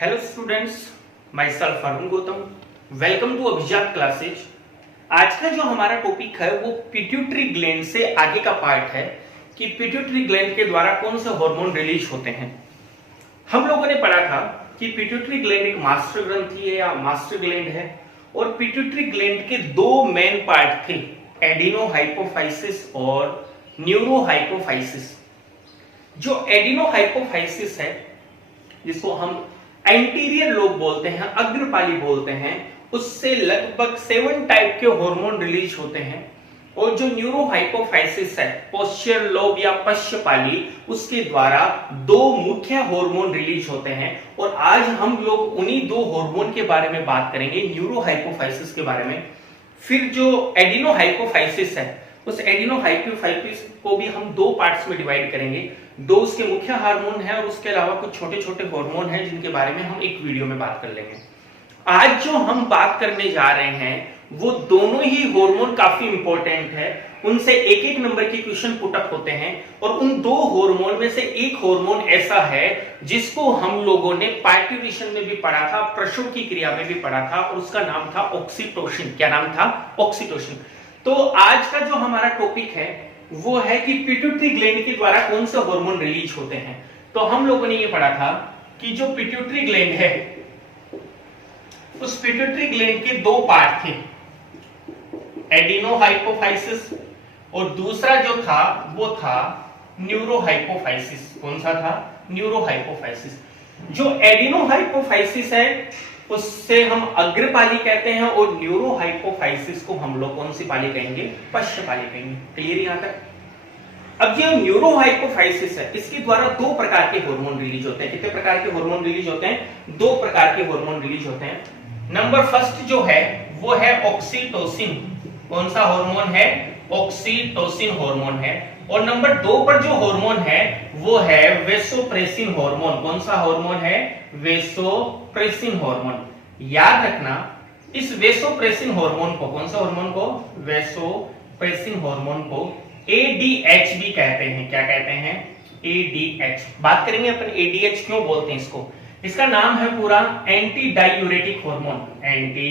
Hello students, myself Arun Gautam. Welcome to Abhijat classes. आज का जो हमारा टॉपिक है वो पिट्यूटरी ग्लैंड से आगे का पार्ट है कि पिट्यूटरी ग्लैंड के द्वारा कौन से हार्मोन रिलीज होते हैं। हम लोगों ने पढ़ा था कि पिट्यूटरी ग्लैंड एक मास्टर ग्रंथि है या मास्टर ग्लैंड है और पिट्यूटरी ग्लैंड के दो मेन पार्ट थे, एडिनोहाइपोफाइसिस और न्यूरोहाइपोफाइसिस। जो एडिनोहाइपोफाइसिस है, जिसको हम एंटीरियर लोब बोलते हैं, अग्रपाली बोलते हैं, उससे लगभग 7 टाइप के हार्मोन रिलीज होते हैं। और जो न्यूरोहाइपोफाइसिस है, पोस्टीरियर लोब या पश्चपाली, उसके द्वारा 2 मुख्य हार्मोन रिलीज होते हैं। और आज हम लोग उन्हीं 2 हार्मोन के बारे में बात करेंगे, न्यूरोहाइपोफाइसिस के बारे में। फिर जो एडिनोहाइपोफाइसिस है, उस एडिनोहाइपोफाइसिस को भी हम 2 पार्ट्स में डिवाइड करेंगे। 2 उसके मुख्य हार्मोन है और उसके अलावा कुछ छोटे छोटे हार्मोन हैं जिनके बारे में हम एक वीडियो में बात कर लेंगे। आज जो हम बात करने जा रहे हैं वो दोनों ही हार्मोन काफी इंपॉर्टेंट है, उनसे एक एक नंबर के क्वेश्चन पुटअप होते हैं। और उन 2 हार्मोन में से एक हार्मोन ऐसा है जिसको हम लोगों ने पार्टिशन में भी पढ़ा था, प्रसव की क्रिया में भी पढ़ा था, और उसका नाम था ऑक्सीटोसिन। क्या नाम था? ऑक्सीटोसिन। तो आज का जो हमारा टॉपिक है वो है कि पिट्यूटरी ग्लैंड के द्वारा कौन से हार्मोन रिलीज होते हैं। तो हम लोगों ने ये पढ़ा था कि जो पिट्यूटरी ग्लैंड है, उस पिट्यूटरी ग्लैंड के 2 पार्ट थे, एडिनोहाइपोफाइसिस और दूसरा जो था वो था न्यूरोहाइपोफाइसिस। कौन सा था? न्यूरोहाइपोफाइसिस। जो एडिनोहाइपोफाइसिस है उससे हम अग्रपाली कहते हैं और न्यूरोहाइपोफाइसिस को हम लोग कौन सी पाली कहेंगे? पश्चपाली कहेंगे। क्लियर यहां तक? अब ये न्यूरोहाइपोफाइसिस है, इसके द्वारा 2 प्रकार के हार्मोन रिलीज होते हैं। कितने प्रकार के हार्मोन रिलीज होते हैं? 2 प्रकार के हार्मोन रिलीज होते हैं। नंबर फर्स्ट जो है वो है ऑक्सीटोसिन। कौन सा हार्मोन है? ऑक्सीटोसिन हार्मोन है। और नंबर 2 पर जो हार्मोन है वो है वेसोप्रेसिन हार्मोन। कौन सा हार्मोन है? Vasopressin hormone. याद रखना, इस वेसोप्रेसिन हार्मोन को, कौन सा हार्मोन को? वेसोप्रेसिन हार्मोन को एडीएच भी कहते हैं। क्या कहते हैं? एडीएच। बात करेंगे अपन एडीएच क्यों बोलते हैं इसको। इसका नाम है पूरा anti diuretic hormone. Anti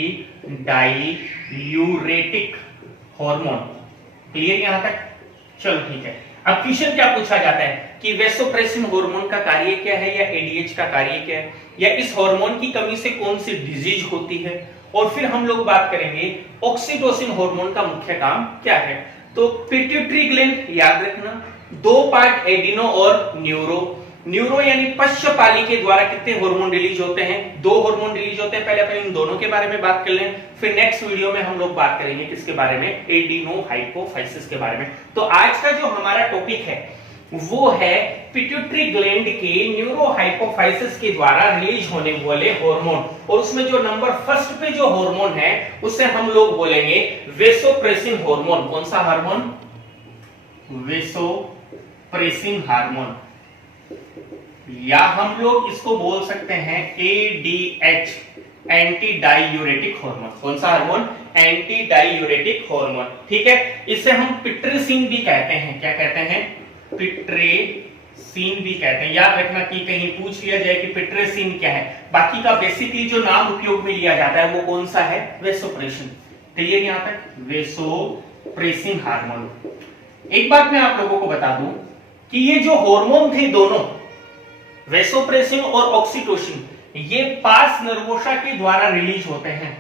diuretic hormone. Clear यहां तक? चलो ठीक है। अब क्वेश्चन क्या पूछा जाता है कि वेसोप्रेसिन हार्मोन का कार्य क्या है या एडीएच का कार्य क्या है, या इस हार्मोन की कमी से कौन सी डिजीज होती है। और फिर हम लोग बात करेंगे ऑक्सीटोसिन हार्मोन का मुख्य काम क्या है। तो पिट्यूटरी ग्लैंड याद रखना, 2 पार्ट एडिनो और न्यूरो। न्यूरो यानी पश्चपाली के द्वारा कितने हार्मोन रिलीज होते हैं? 2 हार्मोन रिलीज होते हैं। पहले अपन इन दोनों के बारे में बात कर लें, फिर नेक्स्ट वीडियो में हम लोग बात करेंगे किसके बारे में? एडिनोहाइपोफाइसिस के बारे में। तो आज का जो हमारा टॉपिक है वो है पिट्यूटरी ग्लैंड के न्यूरोहाइपोफाइसिस के द्वारा रिलीज होने वाले हार्मोन। और उसमें जो नंबर फर्स्ट पे जो हार्मोन है उसे हम लोग बोलेंगे वेसोप्रेसिन हार्मोन। कौन सा हार्मोन? वेसोप्रेसिन हार्मोन, या हम लोग इसको बोल सकते हैं एडीएच, एंटी डायूरेटिक हार्मोन। कौन सा हार्मोन? Anti diuretic hormone. ठीक है। इसे हम पिट्रेसिन भी कहते हैं। क्या कहते हैं? पिट्रेसिन भी कहते हैं। याद रखना कि कहीं पूछ लिया जाए कि पिट्रेसिन क्या है। बाकी का बेसिकली जो नाम उपयोग में लिया जाता है वो कौन सा है? वेसोप्रेसिन। क्लियर यहां तक? Vasopressin hormone. एक बात मैं आप लोगों को बता दूं कि ये जो हार्मोन थे दोनों, वेसोप्रेसिन और ऑक्सीटोसिन, ये पास नर्वोसा के द्वारा रिलीज होते हैं।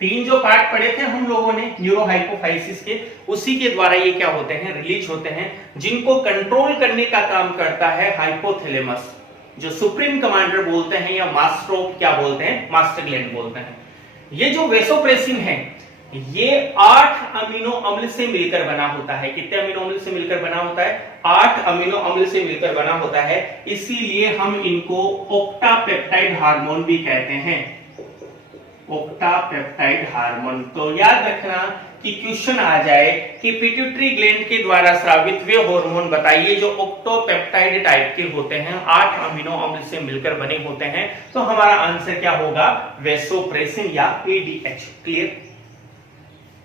3 जो पार्ट पढ़े थे हम लोगों ने न्यूरोहाइपोफाइसिस के, उसी के द्वारा ये क्या होते हैं? रिलीज होते हैं, जिनको कंट्रोल करने का काम करता है हाइपोथैलेमस, जो सुप्रीम कमांडर बोलते हैं, या मास्टर ऑफ क्या बोलते हैं? मास्टर ग्लैंड बोलते हैं। ये जो वेसोप्रेसिन है ये 8 अमीनो अम्ल से मिलकर बना होता है। कितने अमीनो अम्ल से मिलकर बना होता है? 8 अमीनो अम्ल से मिलकर बना होता है। इसीलिए हम इनको ऑक्टापेप्टाइड हार्मोन भी कहते हैं। ऑक्टापेप्टाइड हार्मोन। तो याद रखना कि क्वेश्चन आ जाए कि पिट्यूटरी ग्लैंड के द्वारा स्रावित वे हार्मोन बताइए जो ऑक्टोपेप्टाइड टाइप के होते हैं, 8 अमीनो अम्ल से मिलकर बने होते हैं। तो हमारा आंसर क्या होगा? वेसोप्रेसिन या एडीएच। क्लियर?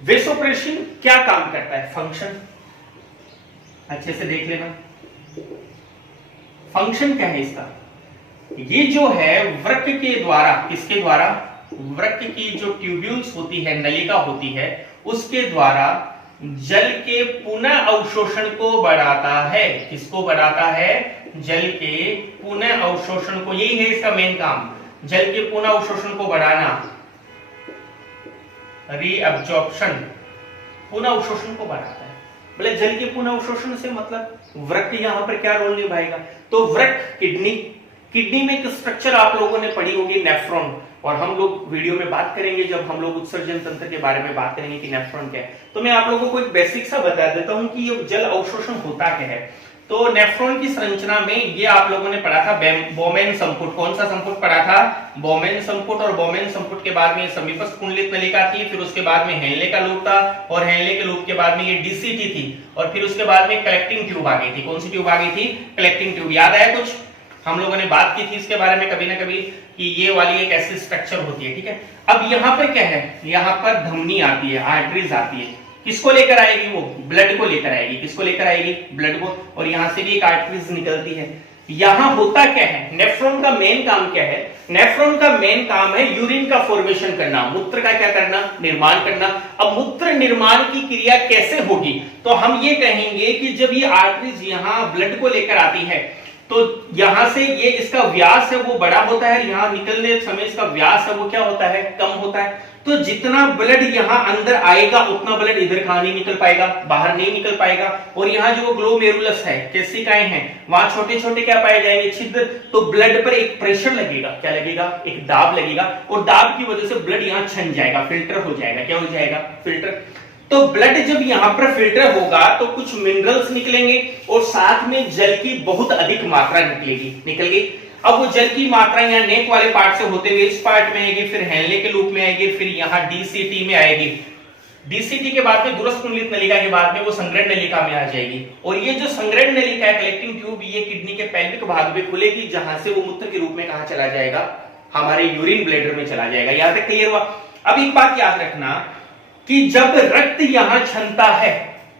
वेसोप्रेसिन क्या काम करता है? फंक्शन अच्छे से देख लेना। फंक्शन क्या है इसका, ये जो है वृक्क के द्वारा, किसके द्वारा, वृक्क की जो ट्यूब्यूल्स होती है, नलिका होती है, उसके द्वारा जल के पुनः अवशोषण को बढ़ाता है। किसको बढ़ाता है, जल के पुनः अवशोषण को, यही है इसका मेन काम, जल के पुनः अवशोषण को बढ़ाना, रीअब्जॉर्प्शन, पुनः अवशोषण को बढ़ाता है। बोले जल के पुनः अवशोषण से मतलब वृक्क यहां पर क्या रोल निभाएगा, तो वृक्क किडनी में एक स्ट्रक्चर आप लोगों ने पढ़ी होगी, नेफ्रॉन, और हम लोग वीडियो में बात करेंगे जब हम लोग उत्सर्जन तंत्र के बारे में बात करेंगे कि नेफ्रॉन क्या है। तो मैं आप लोगों को एक बेसिक सा बता देता हूं कि ये जल अवशोषण होता क्या है। तो नेफ्रॉन की संरचना में ये आप लोगों ने पढ़ा था बोमेन संपुट। कौन सा संपुट पढ़ा था, बोमेन संपुट। और बोमेन संपुट के बाद में समीपस्थ कुंडलित नलिका थी, फिर उसके बाद में हेनले का लूप था, और हेनले के लूप के बाद में ये डीसीटी थी, और फिर उसके बाद में कलेक्टिंग ट्यूब आ गई थी। कौन सी ट्यूब आ गई थी, कलेक्टिंग ट्यूब। याद आया कुछ, हम लोगों ने बात की थी इसके बारे में कभी ना कभी कि ये वाली एक ऐसी स्ट्रक्चर होती है, ठीक है। अब यहाँ पर क्या है, यहाँ पर धमनी आती है, आर्टरीज आती है, किसको लेकर आएगी, वो ब्लड को लेकर आएगी। किसको लेकर आएगी, ब्लड को। और यहां से भी एक आर्टरीज निकलती है। यहां होता क्या है, नेफ्रॉन का मेन काम क्या है, नेफ्रॉन का मेन काम है यूरिन का फॉर्मेशन करना, मूत्र का क्या करना, निर्माण करना। अब मूत्र निर्माण की क्रिया कैसे होगी, तो हम ये कहेंगे कि जब ये आर्टरीज यहां ब्लड को लेकर आती है तो यहां से ये इसका व्यास है वो बड़ा होता है, यहां निकलने समय इसका व्यास है वो क्या होता है, कम होता है। तो जितना ब्लड यहां अंदर आएगा उतना ब्लड इधर कहां नहीं निकल पाएगा, बाहर नहीं निकल पाएगा। और यहां जो ग्लोमेरुलस है, केशिकाएं हैं, वहां छोटे छोटे क्या पाए जाएंगे, छिद्र। तो ब्लड पर एक प्रेशर लगेगा, क्या लगेगा, एक दाब लगेगा, और दाब की वजह से ब्लड यहां छन जाएगा, फिल्टर हो जाएगा। क्या हो जाएगा, फिल्टर। तो ब्लड जब यहां पर फिल्टर होगा तो कुछ मिनरल्स निकलेंगे और साथ में जल की बहुत अधिक मात्रा निकल गई। अब वो जल की मात्रा यहाँ नेक वाले पार्ट से होते हुए इस पार्ट में आएगी, फिर हेनले के लूप में आएगी, फिर यहाँ डीसीटी में आएगी। डीसीटी के बाद में दूरस्थ कुंडलित नलिका के बाद में वो संग्रहण नलिका में आ जाएगी। और ये जो संग्रहण नलिका है, कलेक्टिंग ट्यूब, ये किडनी के पैल्विक भाग में खुलेगी, जहां से वो मूत्र के रूप में कहा चला जाएगा, हमारे यूरिन ब्लैडर में चला जाएगा। यहां तक क्लियर हुआ। अब एक बात याद रखना कि जब रक्त यहां छनता है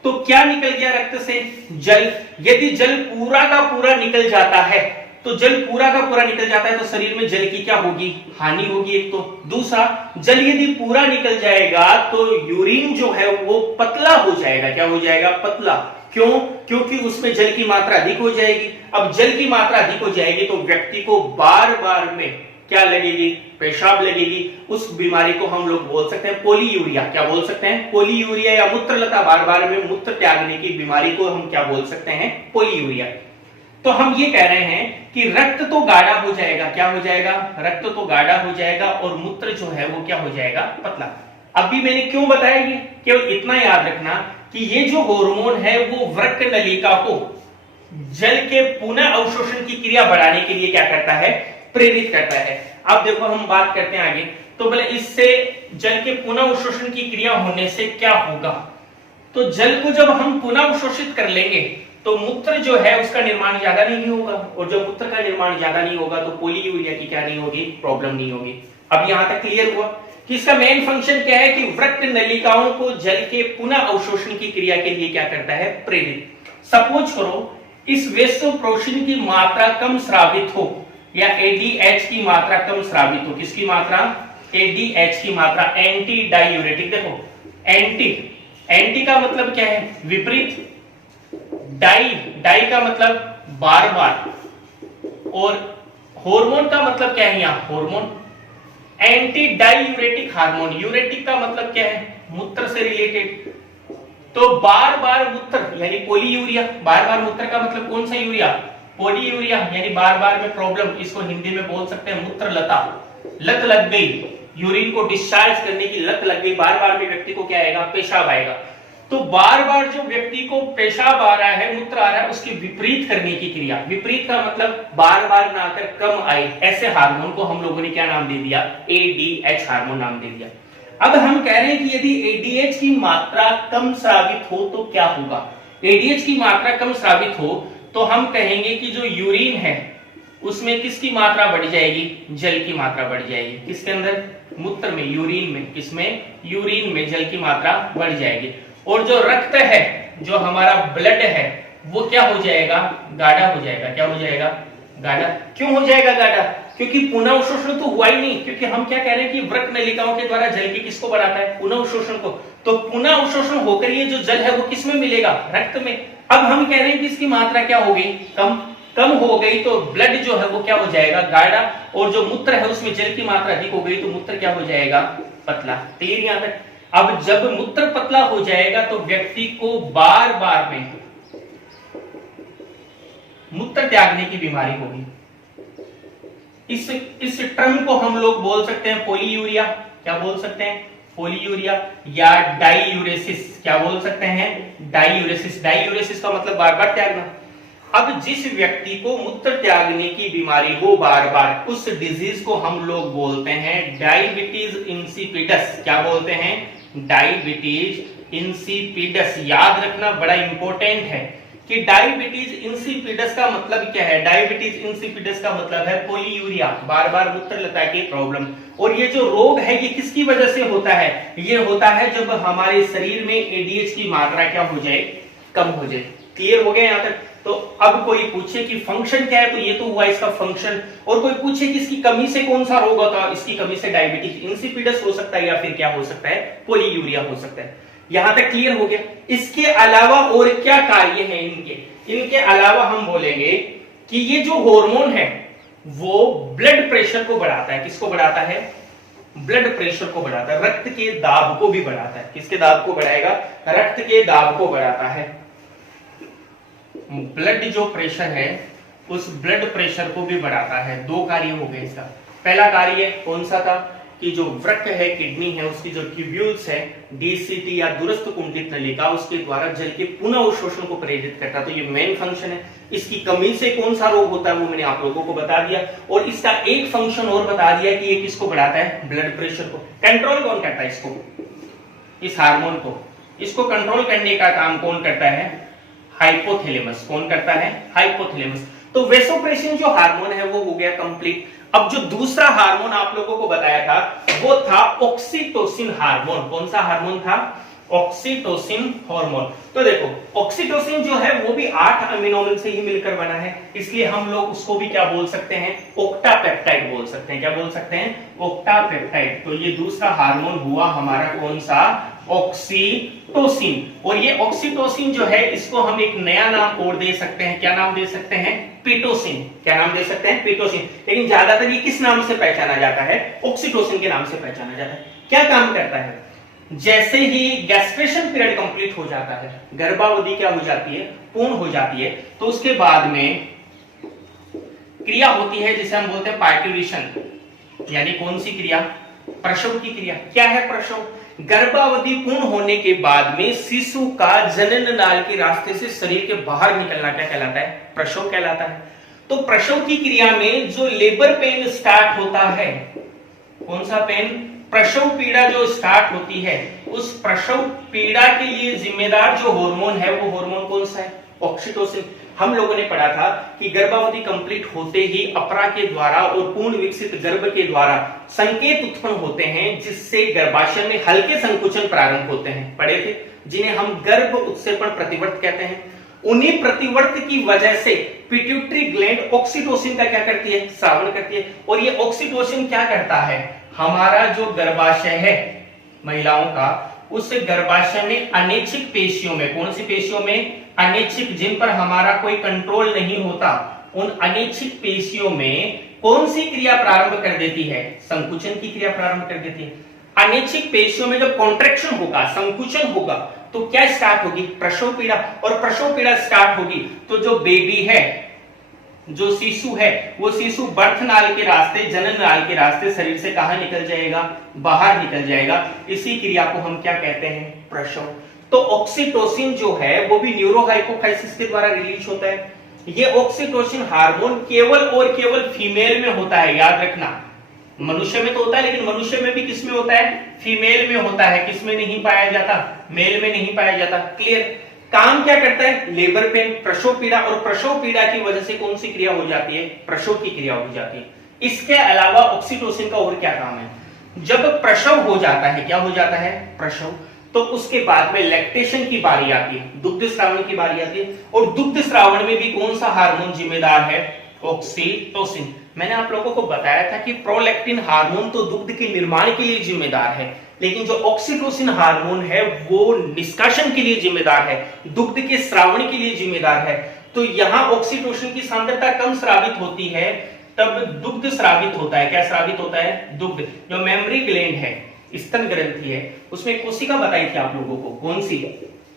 तो क्या निकल गया रक्त से, जल। यदि जल पूरा का पूरा निकल जाता है, तो जल पूरा का पूरा निकल जाता है तो शरीर में जल की क्या होगी, हानि होगी एक तो। दूसरा, जल यदि पूरा निकल जाएगा तो यूरिन जो है वो पतला हो जाएगा। क्या हो जाएगा, पतला। क्यों, क्योंकि उसमें जल की मात्रा अधिक हो जाएगी। अब जल की मात्रा अधिक हो जाएगी तो व्यक्ति को बार बार में क्या लगेगी, पेशाब लगेगी। उस बीमारी को हम लोग बोल सकते हैं पोलीयूरिया। क्या बोल सकते हैं, पोलीयूरिया, या मूत्रलता, बार बार में मूत्र त्यागने की बीमारी को हम क्या बोल सकते हैं, पोलीयूरिया। तो हम ये कह रहे हैं कि रक्त तो गाढ़ा हो जाएगा। क्या हो जाएगा, रक्त तो गाढ़ा हो जाएगा और मूत्र जो है वो क्या हो जाएगा, पतला। अभी मैंने क्यों बताया, ये केवल इतना याद रखना कि ये जो हार्मोन है वो वृक्क नलिका को जल के पुनः अवशोषण की क्रिया बढ़ाने के लिए क्या करता है, प्रेरित करता है। अब देखो हम बात करते हैं आगे। तो बोले इससे जल के पुनः अवशोषण की क्रिया होने से क्या होगा, तो जल को जब हम पुनः अवशोषित कर लेंगे तो मूत्र जो है उसका निर्माण ज्यादा नहीं होगा, और जब मूत्र का निर्माण ज्यादा नहीं होगा तो पोलीयूरिया की क्या नहीं होगी, प्रॉब्लम नहीं होगी। अब यहां तक क्लियर हुआ कि इसका मेन फंक्शन क्या है कि वृक्क नलिकाओं को जल के पुनः अवशोषण की क्रिया के लिए क्या करता है, प्रेरित। सपोज करो इस वेसोप्रोसिन की मात्रा कम स्रावित हो, या एडीएच की मात्रा कम स्रावित हो। किसकी मात्रा, एडीएच की मात्रा, एंटी डायूरेटिक। देखो एंटी का मतलब क्या है, विपरीत। डाई का मतलब बार बार, और हार्मोन का मतलब क्या है, यहां हार्मोन। एंटी डायूरेटिक हार्मोन, यूरेटिक का मतलब क्या है, मूत्र से रिलेटेड। तो बार बार मूत्र यानी पोलीयूरिया, बार बार मूत्र का मतलब कौन सा यूरिया, पोलीयूरिया, यानी बार बार में प्रॉब्लम। इसको हिंदी में बोल सकते हैं मूत्रलता, लत लग गई, यूरिन को डिस्चार्ज करने की लत लग गई, बार बार में व्यक्ति को क्या आएगा, पेशाब आएगा। तो बार बार जो व्यक्ति को पेशाब आ रहा है, मूत्र आ रहा है, उसकी विपरीत करने की क्रिया। विपरीत का मतलब बार बार ना आकर कम आए, ऐसे हार्मोन को हम लोगों ने क्या नाम दे दिया, एडीएच हार्मोन नाम दे दिया। अब हम कह रहे हैं कि यदि एडीएच की मात्रा कम स्रावित हो तो क्या होगा, एडीएच की मात्रा कम स्रावित हो तो हम कहेंगे कि जो यूरिन है उसमें किसकी मात्रा बढ़ जाएगी, जल की मात्रा बढ़ जाएगी। किसके अंदर, मूत्र में, यूरिन में। किसमें, यूरिन में जल की मात्रा बढ़ जाएगी। और जो रक्त है, जो हमारा ब्लड है, वो क्या हो जाएगा, गाढ़ा हो जाएगा। क्या हो जाएगा, गाढ़ा। क्यों हो जाएगा गाढ़ा, क्योंकि पुनः अवशोषण तो हुआ ही नहीं, क्योंकि हम क्या कह रहे हैं कि वृक्क नलिकाओं के द्वारा जल के किसको बढ़ाता है, पुनः अवशोषण को। तो पुनः अवशोषण होकर ये जो जल है वो किस में मिलेगा, रक्त में। अब हम कह रहे हैं कि इसकी मात्रा क्या हो गई, कम हो गई, तो ब्लड जो है वो क्या हो जाएगा, गाढ़ा, और जो मूत्र है उसमें जल की मात्रा अधिक हो गई तो मूत्र क्या हो जाएगा, पतला। क्लियर यहां तक। अब जब मूत्र पतला हो जाएगा तो व्यक्ति को बार बार में मूत्र त्यागने की बीमारी होगी। इस टर्म को हम लोग बोल सकते हैं पॉलीयूरिया। क्या बोल सकते हैं, पॉलीयूरिया, या डाईयूरेसिस। क्या बोल सकते हैं, डाईयूरेसिस। डाईयूरेसिस का मतलब बार बार त्यागना। अब जिस व्यक्ति को मूत्र त्यागने की बीमारी हो बार बार, उस डिजीज को हम लोग बोलते हैं डायबिटीज इंसिपिडस। क्या बोलते हैं, डायबिटीज इंसिपिडस। याद रखना, बड़ा इंपॉर्टेंट है कि डायबिटीज इंसिपिडस का मतलब क्या है। डायबिटीज इंसिपिडस का मतलब है पॉलीयूरिया, बार बार मूत्रलता की प्रॉब्लम। और ये जो रोग है ये किसकी वजह से होता है, ये होता है जब हमारे शरीर में एडीएच की मात्रा क्या हो जाए, कम हो जाए। क्लियर हो गया यहां तक। तो अब कोई पूछे कि फंक्शन क्या है, तो ये तो हुआ इसका फंक्शन। और कोई पूछे कि इसकी कमी से कौन सा रोग होता है, इसकी कमी से डायबिटीज इंसिपिडस हो सकता है, या फिर क्या हो सकता है, पॉलीयूरिया हो सकता है। यहां तक क्लियर हो गया। इसके अलावा और क्या कार्य हैं इनके अलावा हम बोलेंगे कि ये जो हार्मोन है वो ब्लड प्रेशर को बढ़ाता है। किसको बढ़ाता है, ब्लड प्रेशर को बढ़ाता है। रक्त के दाब को भी बढ़ाता है। किसके दाब को बढ़ाएगा, रक्त के दाब को बढ़ाता है। ब्लड जो प्रेशर है उस ब्लड प्रेशर को भी बढ़ाता है। दो कार्य हो गए इसका। पहला कार्य कौन सा था कि जो वृक्क है, किडनी है, उसकी जो ट्यूब्यूल्स है, डीसीटी या दूरस्थ कुंडलित नलिका, उसके द्वारा जल के पुनः अवशोषण को प्रेरित करता है। तो ये मेन फंक्शन है। इसकी कमी से कौन सा रोग होता है वो मैंने आप लोगों को बता दिया। और इसका एक फंक्शन और बता दिया कि ये किसको बढ़ाता है, ब्लड प्रेशर को। कंट्रोल कौन करता है इसको, इस हार्मोन को, इसको कंट्रोल करने का काम कौन करता है, हाइपोथैलेमस। कौन करता है, हाइपोथैलेमस। तो वेसोप्रेसिन जो हार्मोन है वो हो गया कंप्लीट। अब जो दूसरा हार्मोन आप लोगों को बताया था वो था ऑक्सीटोसिन हार्मोन। कौन सा हार्मोन था, ऑक्सीटोसिन हार्मोन। तो देखो ऑक्सीटोसिन जो है वो भी 8 अमीनो एसिड से ही मिलकर बना है, इसलिए हम लोग उसको भी क्या बोल सकते हैं, ऑक्टापेप्टाइड बोल सकते हैं। क्या बोल सकते हैं, ऑक्टापेप्टाइड। तो ये दूसरा हार्मोन हुआ हमारा कौन सा, ऑक्सीटोसिन। और ये ऑक्सीटोसिन जो है इसको हम एक नया नाम और दे सकते हैं। क्या नाम दे सकते हैं, पीटोसिन। क्या नाम दे सकते हैं, पीटोसिन। लेकिन ज्यादातर ये किस नाम से पहचाना जाता है, ऑक्सीटोसिन के नाम से पहचाना जाता है। क्या काम करता है, जैसे ही गैस्ट्रेशन पीरियड कंप्लीट हो जाता है, गर्भावधि क्या हो जाती है, पूर्ण हो जाती है, तो उसके बाद में क्रिया होती है जिसे हम बोलते हैं पार्ट्यूरेशन। यानी कौन सी क्रिया, प्रसव की क्रिया। क्या है प्रसव, गर्भावधि पूर्ण होने के बाद में शिशु का जनन नाल के रास्ते से शरीर के बाहर निकलना क्या कहलाता है, प्रसव कहलाता है। तो प्रसव की क्रिया में जो लेबर पेन स्टार्ट होता है, कौन सा पेन, प्रसव पीड़ा जो स्टार्ट होती है, उस प्रसव पीड़ा के लिए जिम्मेदार जो हार्मोन है वो हार्मोन कौन सा है, ऑक्सीटोसिन। हम लोगों ने पढ़ा था कि गर्भावधि कंप्लीट होते ही अपरा के द्वारा और पूर्ण विकसित गर्भ के द्वारा संकेत उत्पन्न होते हैं जिससे गर्भाशय में हल्के संकुचन प्रारंभ होते हैं, पढ़े थे, जिन्हें हम गर्भ उत्सेपन प्रतिवर्त कहते हैं। उन्हीं प्रतिवर्त की वजह से पिट्यूटरी ग्लैंड ऑक्सीटोसिन का क्या करती है, स्रावन करती है। और ये ऑक्सीटोसिन क्या करता है, हमारा जो गर्भाशय है महिलाओं का, उस गर्भाशय में अनैच्छिक पेशियों में, कौन सी पेशियों में, अनैच्छिक, जिन पर हमारा कोई कंट्रोल नहीं होता, उन अनैच्छिक पेशियों में कौन सी क्रिया प्रारंभ कर देती है, संकुचन की क्रिया प्रारंभ कर देती है। अनैच्छिक पेशियों में जब कॉन्ट्रैक्शन होगा, संकुचन होगा, तो क्या स्टार्ट होगी, प्रसव पीड़ा। और प्रसव पीड़ा स्टार्ट होगी तो जो बेबी है, जो शिशु है, वो शिशु बर्थ नाल के रास्ते, जनन नाल के रास्ते शरीर से कहां निकल जाएगा, बाहर निकल जाएगा। इसी क्रिया को हम क्या कहते हैं, प्रसव। तो ऑक्सीटोसिन जो है वो भी न्यूरोहाइपोफाइसिस के द्वारा रिलीज होता है। ये ऑक्सीटोसिन हार्मोन केवल और केवल फीमेल में होता है, याद रखना। मनुष्य में तो होता है, लेकिन मनुष्य में भी किस में होता है, फीमेल में होता है, किस में नहीं पाया जाता, मेल में नहीं पाया जाता। क्लियर। काम क्या करता है, लेबर पेन, प्रसव पीड़ा, और प्रसव पीड़ा की वजह से कौन सी क्रिया हो जाती है, प्रसव की क्रिया हो जाती है। इसके अलावा ऑक्सीटोसिन का और क्या काम है, जब प्रसव हो जाता है, क्या हो जाता है, प्रसव, तो उसके बाद में लैक्टेशन की बारी आती है, दुग्ध श्रावण की बारी आती है। और दुग्ध श्रावण में भी कौन सा हार्मोन जिम्मेदार है? ऑक्सीटोसिन। मैंने आप लोगों को बताया था कि प्रोलैक्टिन हार्मोन तो दुग्ध के निर्माण के लिए जिम्मेदार है, लेकिन जो ऑक्सीटोसिन हार्मोन है वो निष्कासन के लिए जिम्मेदार है, दुग्ध के श्रावण के लिए जिम्मेदार है। तो यहां ऑक्सीटोसिन की सांद्रता कम स्रावित होती है, तब दुग्ध स्रावित होता है। क्या स्रावित होता है? दुग्ध। जो मेमरी ग्लैंड है, स्तन ग्रंथि है, उसमें कोशिका बताई थी आप लोगों को, कौन सी?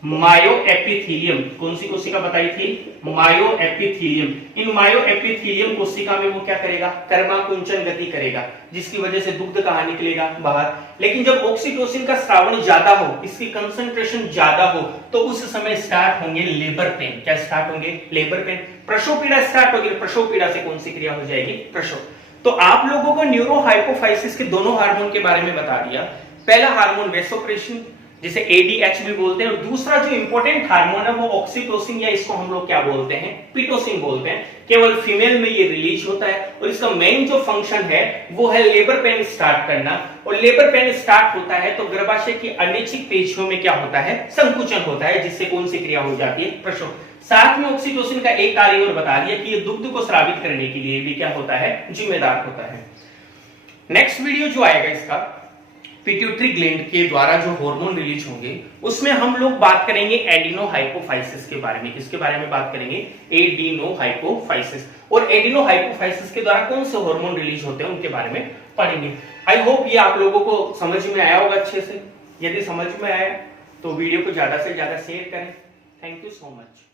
मायोएपिथेलियम। कौन सी कोशिका बताई थी? मायोएपिथेलियम। इन मायोएपिथेलियम कोशिका में वो क्या करेगा? कर्माकुंचन गति करेगा, जिसकी वजह से दुग्ध कहां निकलेगा? बाहर। लेकिन जब ऑक्सीटोसिन का स्रावण ज्यादा हो, इसकी कंसंट्रेशन ज्यादा हो, तो उस समय स्टार्ट होंगे लेबर पेन। क्या स्टार्ट होंगे? Labour pain. प्रसव पीड़ा स्टार्ट होगी। प्रसव पीड़ा से कौन सी क्रिया हो जाएगी? प्रसव। तो आप लोगों को न्यूरो हाइपोफाइसिस के दोनों हार्मोन के बारे में बता दिया। पहला हार्मोन वेसोप्रेसिन, जिसे एडीएच भी बोलते हैं, और दूसरा जो इंपॉर्टेंट हार्मोन है वो ऑक्सीटोसिन, या इसको हम लोग क्या बोलते हैं? पिटोसिन बोलते हैं। केवल फीमेल में ये रिलीज होता है और इसका मेन जो फंक्शन है वो है लेबर पेन स्टार्ट करना। और लेबर पेन स्टार्ट होता है तो गर्भाशय की अनैच्छिक पेशियों में क्या होता है? संकुचन होता है, जिससे कौन सी क्रिया हो जाती है? प्रसव। साथ में ऑक्सीटोसिन का एक कार्य और बता दिया कि ये दुग्ध को स्रावित करने के लिए भी क्या होता है? जिम्मेदार होता है। नेक्स्ट वीडियो जो आएगा इसका पिट्यूटरी ग्लैंड के द्वारा जो हार्मोन रिलीज होंगे, उसमें हम लोग बात करेंगे एडिनोहाइपोफाइसिस के बारे में। किसके बारे में बात करेंगे? एडिनोहाइपोफाइसिस। और एडिनोहाइपोफाइसिस के द्वारा कौन से हार्मोन रिलीज होते हैं उनके बारे में पढ़ेंगे। आई होप ये आप लोगों को समझ में आया होगा अच्छे से। यदि समझ में आया तो वीडियो को ज्यादा से ज्यादा शेयर करें। Thank you so much.